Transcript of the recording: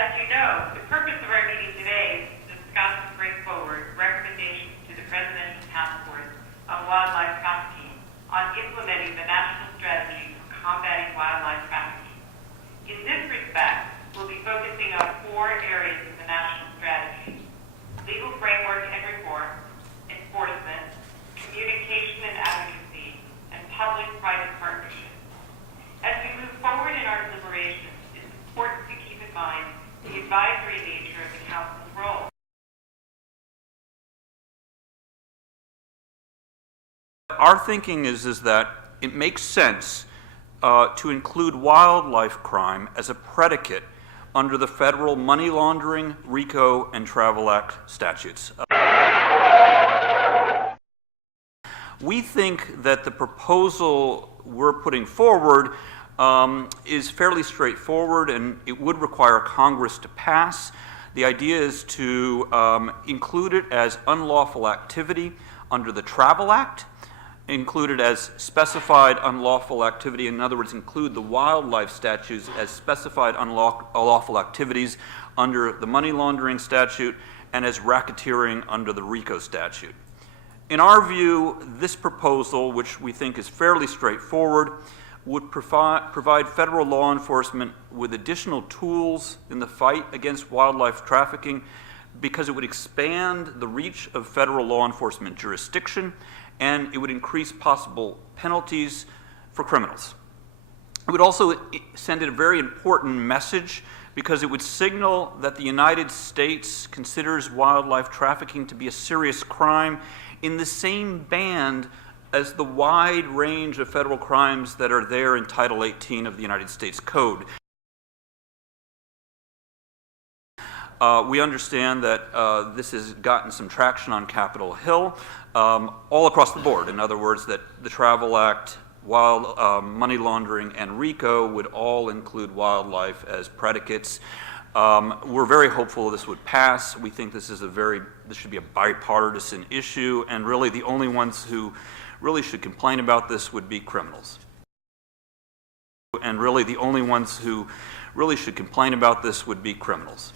As you know, the purpose of our meeting today is to discuss and bring forward recommendations to the Presidential Task Force on Wildlife Trafficking on implementing the national strategy for combating wildlife trafficking. In this respect, we'll be focusing on 4 areas of the national strategy: legal framework and reform, enforcement, communication and advocacy, and public-private partnerships. As we move forward in our deliberations, it's important to keep in mind the advisory nature of the Council's role. Our thinking is that it makes sense to include wildlife crime as a predicate under the federal Money Laundering, RICO, and Travel Act statutes. We think that the proposal we're putting forward is fairly straightforward, and it would require Congress to pass. The idea is to include it as unlawful activity under the Travel Act, include it as specified unlawful activity, in other words, include the wildlife statutes as specified unlawful activities under the money laundering statute, and as racketeering under the RICO statute. In our view, this proposal, which we think is fairly straightforward, would provide federal law enforcement with additional tools in the fight against wildlife trafficking, because it would expand the reach of federal law enforcement jurisdiction, and it would increase possible penalties for criminals. It would also send a very important message, because it would signal that the United States considers wildlife trafficking to be a serious crime in the same band as the wide range of federal crimes that are there in Title 18 of the United States Code. We understand that this has gotten some traction on Capitol Hill all across the board. In other words, that the Travel Act, money laundering, and RICO would all include wildlife as predicates. We're very hopeful this would pass. We think this should be a bipartisan issue, and really the only ones who really should complain about this would be criminals. And really the only ones who really should complain about this would be criminals.